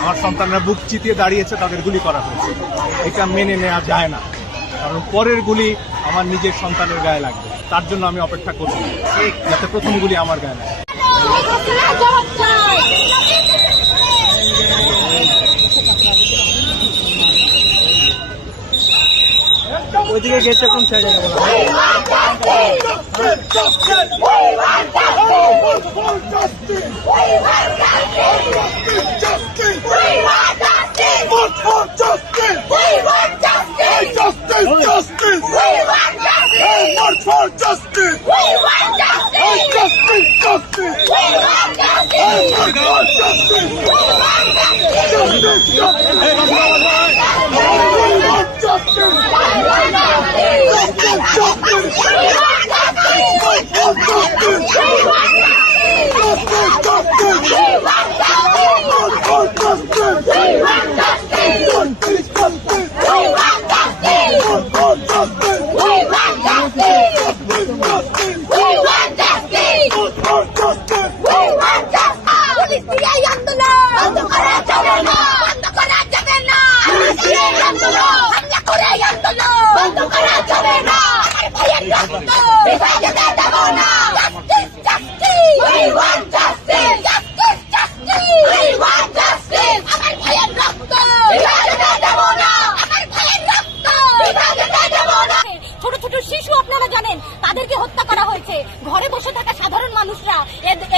আমার সন্তানরা বুক চিতিয়ে দাঁড়িয়েছে, তাদের গুলি করা হয়েছে। এটা মেনে নেওয়া যায় না, কারণ পরের গুলি আমার নিজের সন্তানের গায়ে লাগবে। তার জন্য আমি অপেক্ষা করব যাতে প্রথম গুলি আমার গায়ে লাগে। ওইদিকে গেটটা কোন সাইডে তাদেরকে হত্যা করা হয়েছে। ঘরে বসে থাকা সাধারণ মানুষরা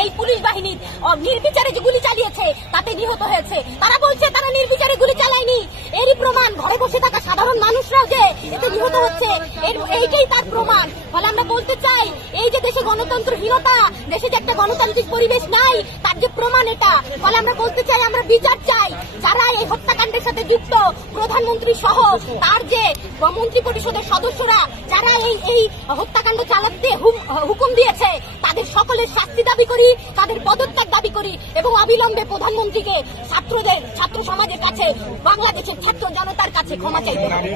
এই পুলিশ বাহিনীর নির্বিচারে যে গুলি চালিয়েছে তাতে নিহত হয়েছে। তারা বলছে তারা নির্বিচারে গুলি চালায়নি, এরই প্রমাণ ঘরে বসে থাকা সাধারণ মানুষরাও যে এতে নিহত হচ্ছে, এইটাই তার প্রমাণ। ফলে আমরা বলতে চাই, এই যে দেশে গণতন্ত্রহীনতা, দেশে যে একটা গণতান্ত্রিক পরিবেশ নাই, তার যে প্রমাণ এটা। ফলে আমরা বলতে চাই, আমরা বিচার চাই। যারা এই হত্যাকাণ্ডের সাথে যুক্ত, প্রধানমন্ত্রী সহ তার যে মন্ত্রী পরিষদের সদস্যরা যারা এই হত্যাকাণ্ড চালাতে হুকুম দিয়েছে, তাদের সকলের শাস্তি দাবি করি, তাদের পদত্যাগ দাবি করি এবং অবিলম্বে প্রধানমন্ত্রীকে ছাত্র সমাজের কাছে, বাংলাদেশের ছাত্র জনতার কাছে ক্ষমা চাইতে হবে।